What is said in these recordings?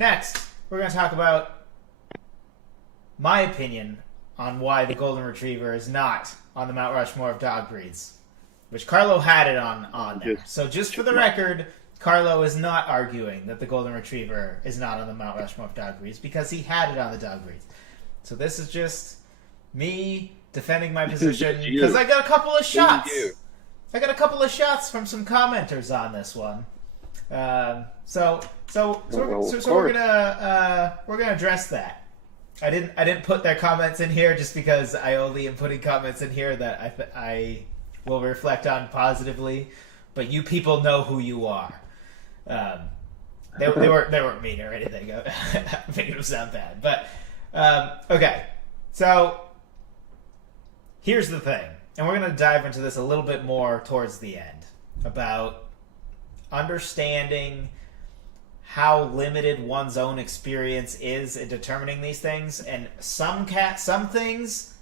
Next, we're going to talk about my opinion on why the Golden Retriever is not on the Mount Rushmore of dog breeds, which Carlo had it on there. So just for the record, Carlo is not arguing that the Golden Retriever is not on the Mount Rushmore of dog breeds because he had it on the dog breeds. So this is just me defending my position because I got a couple of shots. I got a couple of shots from some commenters on this one. So we're gonna address that. I didn't put their comments in here just because I only am putting comments in here that I will reflect on positively. But you people know who you are. They weren't mean or anything. Making them sound bad. But okay, so here's the thing, and we're gonna dive into this a little bit more towards the end about understanding how limited one's own experience is in determining these things. And some things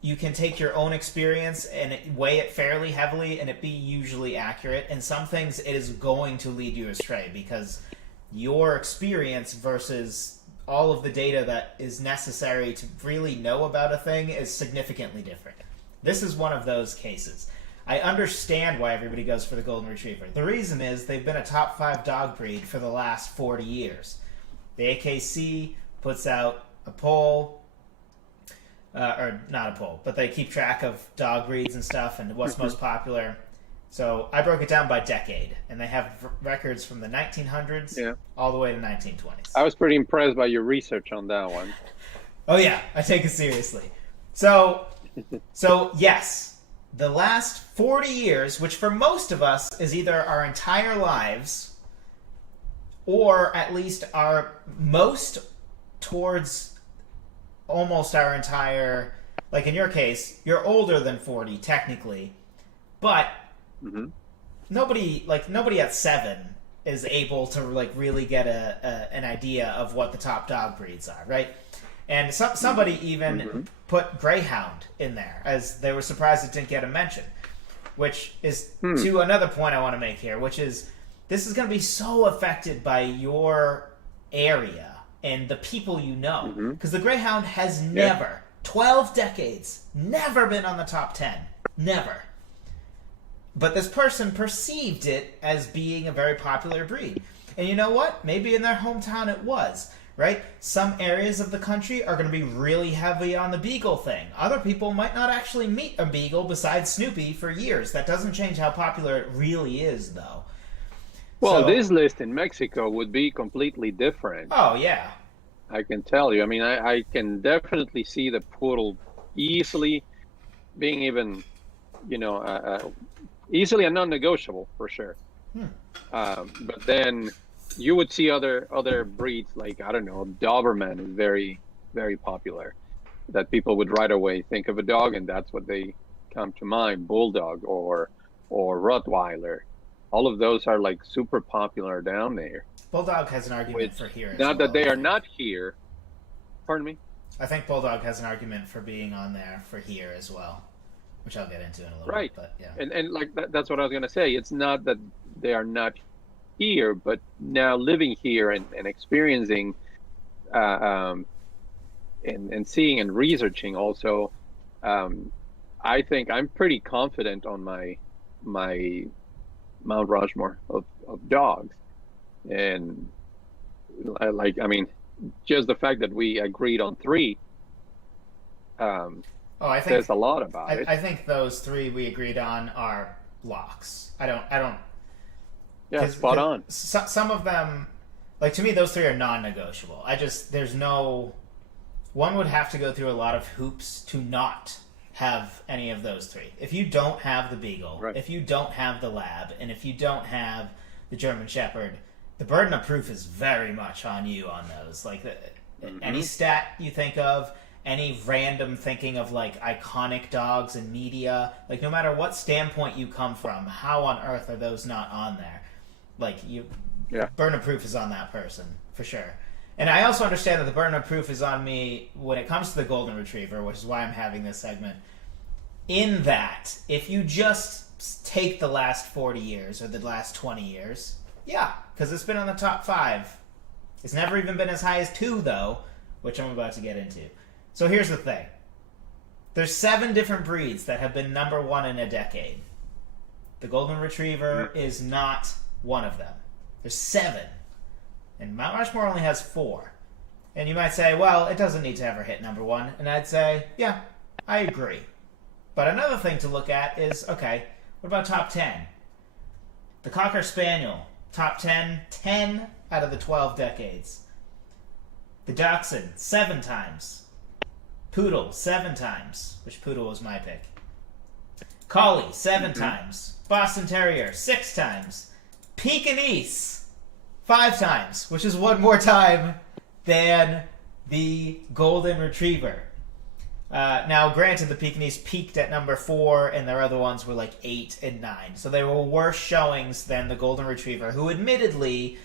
you can take your own experience and weigh it fairly heavily and it be usually accurate, and some things it is going to lead you astray because your experience versus all of the data that is necessary to really know about a thing is significantly different. This is one of those cases. I understand why everybody goes for the Golden Retriever. The reason is they've been a top 5 dog breed for the last 40 years. The AKC puts out a poll, or not a poll, but they keep track of dog breeds and stuff and what's most popular. So I broke it down by decade, and they have records from the 1900s all the way to 1920s. I was pretty impressed by your research on that one. Oh yeah, I take it seriously. So yes. The last 40 years, which for most of us is either our entire lives or at least our most towards almost our entire, like in your case, you're older than 40 technically, but nobody at 7 is able to really get an idea of what the top dog breeds are, right? And somebody even put Greyhound in there, as they were surprised it didn't get a mention. Which is to another point I want to make here, which is this is going to be so affected by your area and the people you know. Because the Greyhound has never, 12 decades, never been on the top 10. Never. But this person perceived it as being a very popular breed. And you know what? Maybe in their hometown it was. Right? Some areas of the country are going to be really heavy on the beagle thing. Other people might not actually meet a beagle besides Snoopy for years. That doesn't change how popular it really is, though. Well, this list in Mexico would be completely different. Oh, yeah. I can tell you. I mean, I can definitely see the poodle easily being even, easily a non-negotiable, for sure. But then you would see other breeds like, I don't know, Doberman is very, very popular. That people would right away think of a dog, and that's what they come to mind. Bulldog or Rottweiler. All of those are like super popular down there. Bulldog has an argument for here. Not that they are not here. Pardon me? I think Bulldog has an argument for being on there for here as well, which I'll get into in a little bit. But yeah. And like that's what I was going to say. It's not that they are not here, but now living here and experiencing and seeing and researching also, I think I'm pretty confident on my Mount Rushmore of dogs. And I mean, just the fact that we agreed on 3 I think says a lot about it. I think those 3 we agreed on are locks. I don't. Yeah, spot on. Some of them, like to me, those 3 are non-negotiable. There's no. One would have to go through a lot of hoops to not have any of those 3. If you don't have the Beagle, if you don't have the Lab, and if you don't have the German Shepherd, the burden of proof is very much on you on those. Like any stat you think of, any random thinking of like iconic dogs in media, like no matter what standpoint you come from, how on earth are those not on there? Like burden of proof is on that person for sure. And I also understand that the burden of proof is on me when it comes to the Golden Retriever, which is why I'm having this segment. In that, if you just take the last 40 years or the last 20 years, yeah, because it's been on the top 5 It's never even been as high as 2, though, which I'm about to get into. So here's the thing. There's 7 different breeds that have been number 1 in a decade. The Golden Retriever is not one of them. There's 7. And Mount Rushmore only has 4. And you might say, well, it doesn't need to ever hit number 1. And I'd say, yeah, I agree. But another thing to look at is, okay, what about top 10? The Cocker Spaniel, top 10, 10 out of the 12 decades. The Dachshund, 7 times. Poodle, 7 times, which Poodle was my pick. Collie, 7 times. Boston Terrier, 6 times. Pekingese, 5 times, which is 1 more time than the Golden Retriever. Now, granted, the Pekingese peaked at number 4, and their other ones were like 8 and 9. So they were worse showings than the Golden Retriever, who admittedly,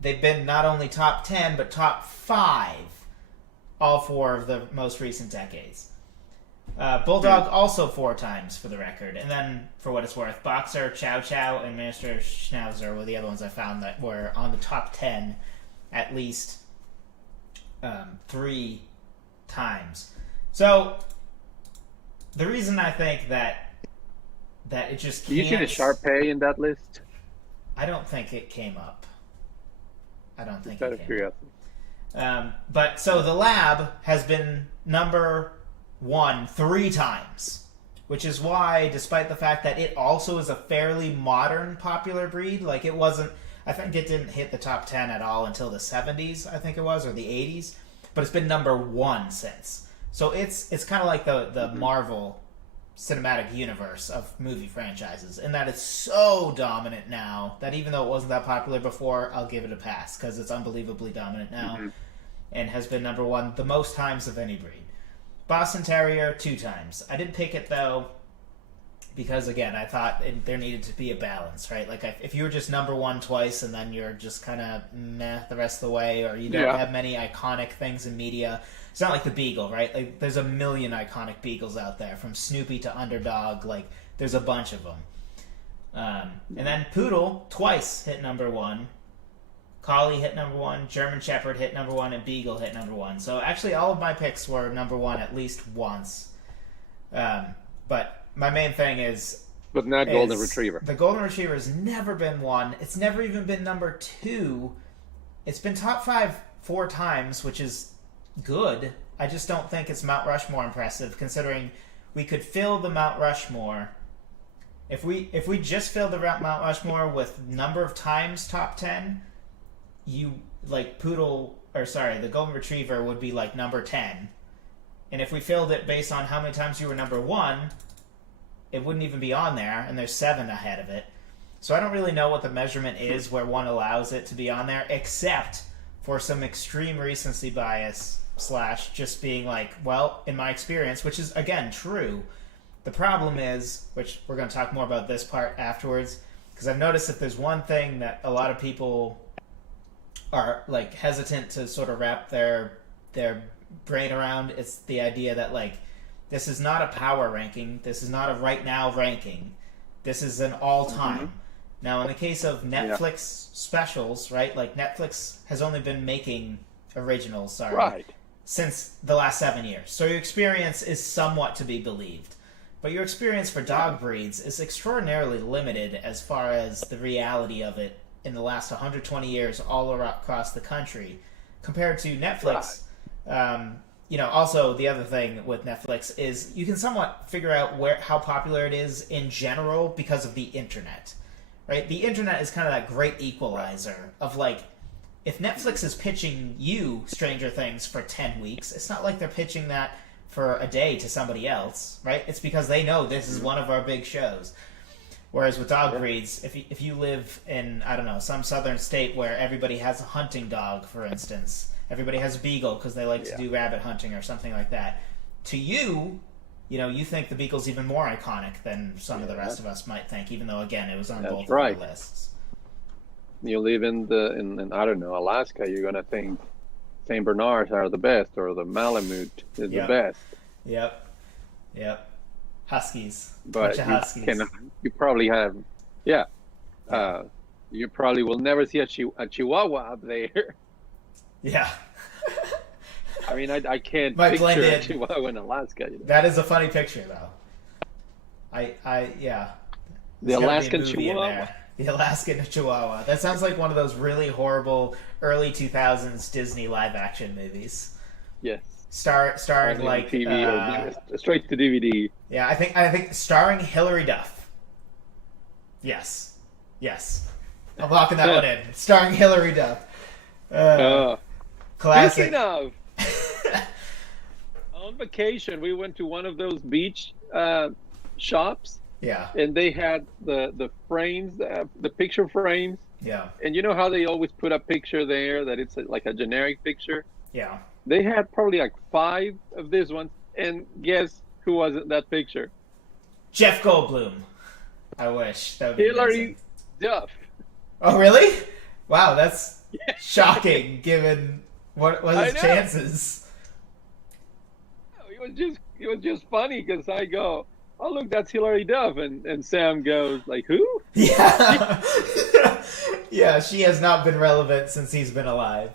they've been not only top 10, but top 5 all 4 of the most recent decades. Bulldog also 4 times for the record. And then, for what it's worth, Boxer, Chow Chow, and Minister Schnauzer were the other ones I found that were on the top 10 at least 3 times. So, the reason I think that it just can't... Do you see the Shar-Pei in that list? I don't think it came up. I don't think Out it of came curiosity. up. But, so the Lab has been number 1 3 times. Which is why, despite the fact that it also is a fairly modern popular breed, like it wasn't... I think it didn't hit the top 10 at all until the 70s, I think it was, or the 80s. But it's been number 1 since. So it's kind of like the Marvel cinematic universe of movie franchises, in that it's so dominant now that even though it wasn't that popular before, I'll give it a pass because it's unbelievably dominant now and has been number 1 the most times of any breed. Boston Terrier, 2 times. I didn't pick it, though, because, again, I thought there needed to be a balance, right? Like, if you were just number 1 twice and then you're just kind of meh the rest of the way, or you don't have many iconic things in media... It's not like the Beagle, right? Like, there's a million iconic Beagles out there, from Snoopy to Underdog. Like, there's a bunch of them. And then Poodle, twice hit number 1. Collie hit number 1. German Shepherd hit number 1. And Beagle hit number 1. So, actually, all of my picks were number 1 at least once. But my main thing is... But not Golden Retriever. The Golden Retriever has never been 1. It's never even been number 2. It's been top 5 4 times, which is... good. I just don't think it's Mount Rushmore impressive, considering we could fill the Mount Rushmore. If we just filled the Mount Rushmore with number of times top 10, the Golden Retriever would be like number 10. And if we filled it based on how many times you were number 1, it wouldn't even be on there, and there's 7 ahead of it. So I don't really know what the measurement is where one allows it to be on there, except for some extreme recency bias / just being like, well, in my experience, which is, again, true. The problem is, which we're going to talk more about this part afterwards, because I've noticed that there's one thing that a lot of people are, like, hesitant to sort of wrap their brain around. It's the idea that, like, this is not a power ranking. This is not a right now ranking. This is an all-time. Now, in the case of Netflix specials, right, like, Netflix has only been making originals, since the last 7 years. So your experience is somewhat to be believed. But your experience for dog breeds is extraordinarily limited as far as the reality of it in the last 120 years all across the country compared to Netflix. Also, the other thing with Netflix is you can somewhat figure out how popular it is in general because of the internet. Right? The internet is kind of that great equalizer of, like, if Netflix is pitching you Stranger Things for 10 weeks, it's not like they're pitching that for a day to somebody else, right? It's because they know this is one of our big shows. Whereas with dog breeds, if you live in, I don't know, some southern state where everybody has a hunting dog, for instance, everybody has a beagle because they like to do rabbit hunting or something like that, to you, you think the beagle's even more iconic than some of the rest of us might think, even though, again, it was on both of our lists. You live in I don't know, Alaska, you're gonna think Saint Bernards are the best, or the Malamute is the best. Yep. Huskies. But bunch of huskies. You probably have, you probably will never see a Chihuahua up there. Yeah. I mean, I can't Might blend picture in. Chihuahua in Alaska. That is a funny picture, though. Yeah. The There's gotta be a Alaskan movie in Chihuahua. there. The Alaskan Chihuahua. That sounds like one of those really horrible early 2000s Disney live-action movies. Yes. Starring Only on like TV or straight to DVD. yeah, I think starring Hilary Duff. Yes. I'm locking that one in. Starring Hilary Duff. Classic. Speaking of, on vacation, we went to one of those beach shops. Yeah. And they had the frames, the picture frames. Yeah. And you know how they always put a picture there that it's like a generic picture? Yeah. They had probably like 5 of these ones. And guess who was in that picture? Jeff Goldblum. I wish. That would be Hilary amazing. Duff. Oh, really? Wow, that's shocking given what his know. chances. It was just funny because I go, oh, look, that's Hilary Duff. And Sam goes, like, who? Yeah. Yeah, she has not been relevant since he's been alive.